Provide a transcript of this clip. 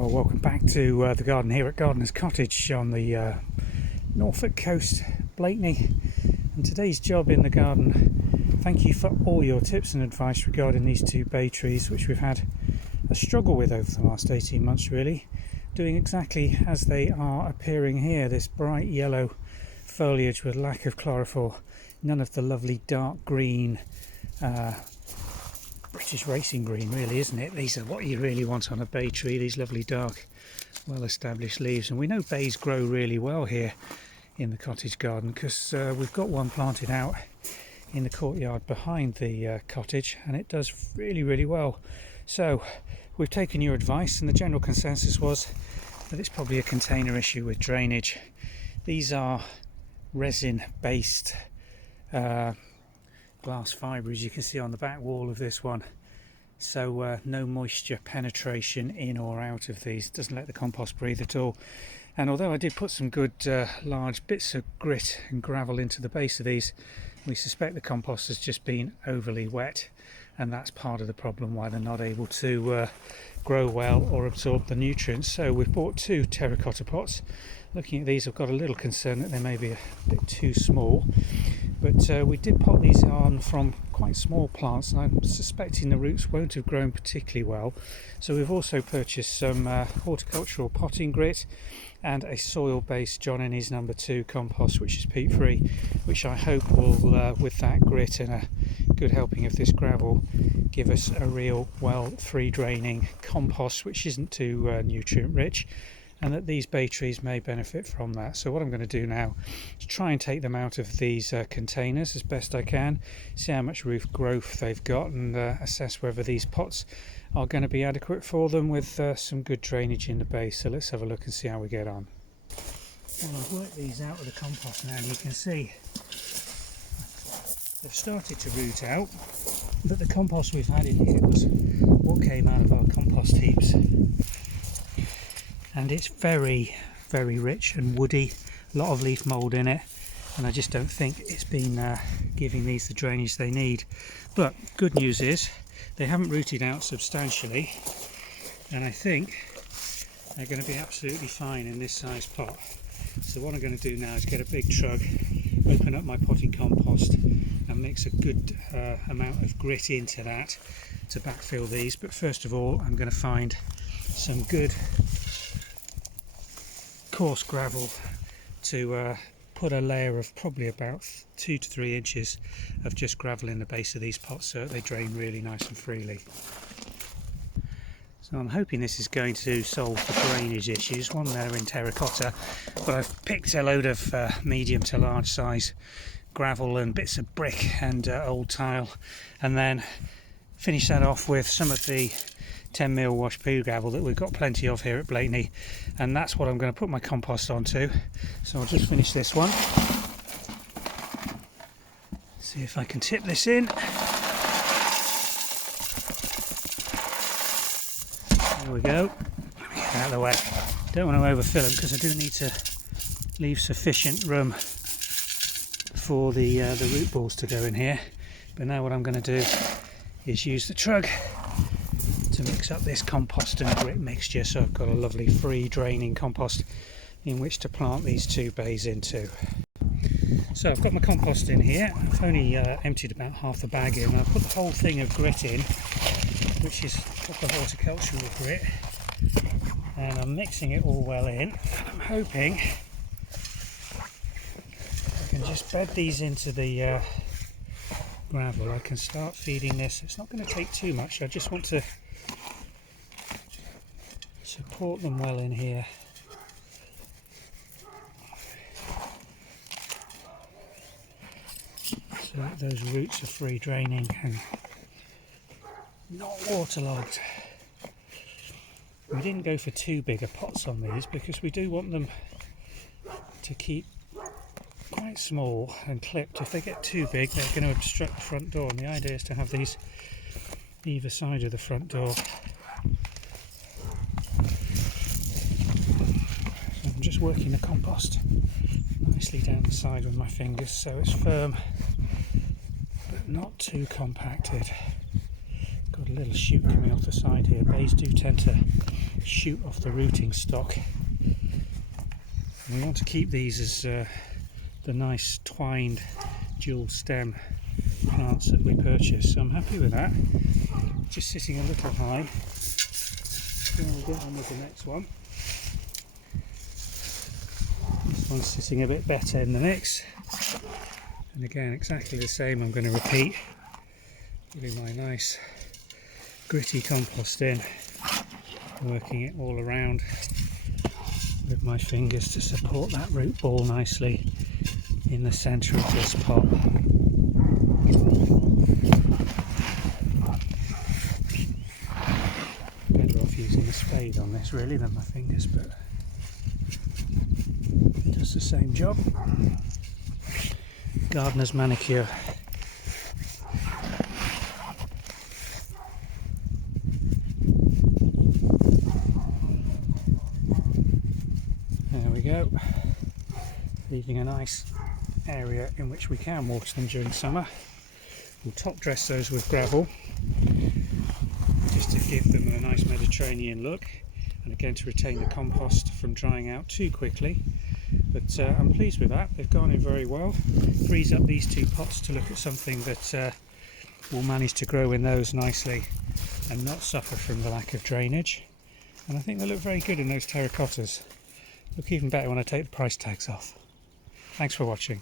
Well, welcome back to the garden here at Gardeners Cottage on the Norfolk coast, Blakeney. And today's job in the garden, thank you for all your tips and advice regarding these two bay trees, which we've had a struggle with over the last 18 months really, doing exactly as they are appearing here. This bright yellow foliage with lack of chlorophyll, none of the lovely dark green British racing green, really, isn't it? These are what you really want on a bay tree, these lovely dark well established leaves. And we know bays grow really well here in the cottage garden because we've got one planted out in the courtyard behind the cottage, and it does really well. So we've taken your advice, and the general consensus was that it's probably a container issue with drainage. These are resin based glass fibre, as you can see on the back wall of this one, so no moisture penetration in or out of these, doesn't let the compost breathe at all. And although I did put some good large bits of grit and gravel into the base of these, we suspect the compost has just been overly wet, and that's part of the problem why they're not able to grow well or absorb the nutrients. So we've bought two terracotta pots. Looking at these, I've got a little concern that they may be a bit too small, but we did pot these on from quite small plants, and I'm suspecting the roots won't have grown particularly well. So we've also purchased some horticultural potting grit and a soil-based John Ennis No. 2 compost, which is peat-free, which I hope will, with that grit and a good helping of this gravel, give us a real well free draining compost which isn't too nutrient rich, and that these bay trees may benefit from that. So what I'm going to do now is try and take them out of these containers as best I can, see how much root growth they've got, and assess whether these pots are going to be adequate for them with some good drainage in the base. So let's have a look and see how we get on. Well, I've worked these out of the compost now, and you can see they've started to root out, but the compost we've had in here was what came out of our compost heaps, and it's very rich and woody, a lot of leaf mould in it, and I just don't think it's been giving these the drainage they need. But good news is they haven't rooted out substantially, and I think they're going to be absolutely fine in this size pot. So what I'm going to do now is get a big trug, open up my potting compost and mix a good amount of grit into that to backfill these. But first of all, I'm going to find some good coarse gravel to put a layer of probably about 2 to 3 inches of just gravel in the base of these pots so that they drain really nice and freely. So I'm hoping this is going to solve the drainage issues. One there in terracotta, but I've picked a load of medium to large size gravel and bits of brick and old tile, and then finish that off with some of the 10mm wash poo gravel that we've got plenty of here at Blakeney, and that's what I'm going to put my compost onto. So I'll just finish this one, see if I can tip this in. There we go. Let me get out of the way. Don't want to overfill them because I do need to leave sufficient room for the root balls to go in here. But now what I'm going to do is use the trug to mix up this compost and grit mixture, so I've got a lovely free draining compost in which to plant these two bays into. So I've got my compost in here. I've only emptied about half the bag in, and I've put the whole thing of grit in, which is proper horticultural grit, and I'm mixing it all well in. I'm hoping I can just bed these into the gravel. I can start feeding this. It's not going to take too much. I just want to support them well in here. So that those roots are free draining and not waterlogged. We didn't go for too big a pots on these because we do want them to keep quite small and clipped. If they get too big, they're going to obstruct the front door, and the idea is to have these either side of the front door. So I'm just working the compost nicely down the side with my fingers so it's firm but not too compacted. Got got a little shoot coming off the side here. Bays do tend to shoot off the rooting stock. And we want to keep these as the nice twined dual stem plants that we purchased, so I'm happy with that. Just sitting a little high. Then we'll get on with the next one. This one's sitting a bit better in the mix, and again exactly the same. I'm going to repeat, putting my nice gritty compost in, working it all around with my fingers to support that root ball nicely in the centre of this pot. Better off using a spade on this really than my fingers, but it does the same job. Gardener's manicure. There we go, leaving a nice area in which we can water them during summer. We'll top dress those with gravel just to give them a nice Mediterranean look, and again to retain the compost from drying out too quickly. But I'm pleased with that. They've gone in very well. Frees up these two pots to look at something that will manage to grow in those nicely and not suffer from the lack of drainage. And I think they look very good in those terracottas. Look even better when I take the price tags off. Thanks for watching.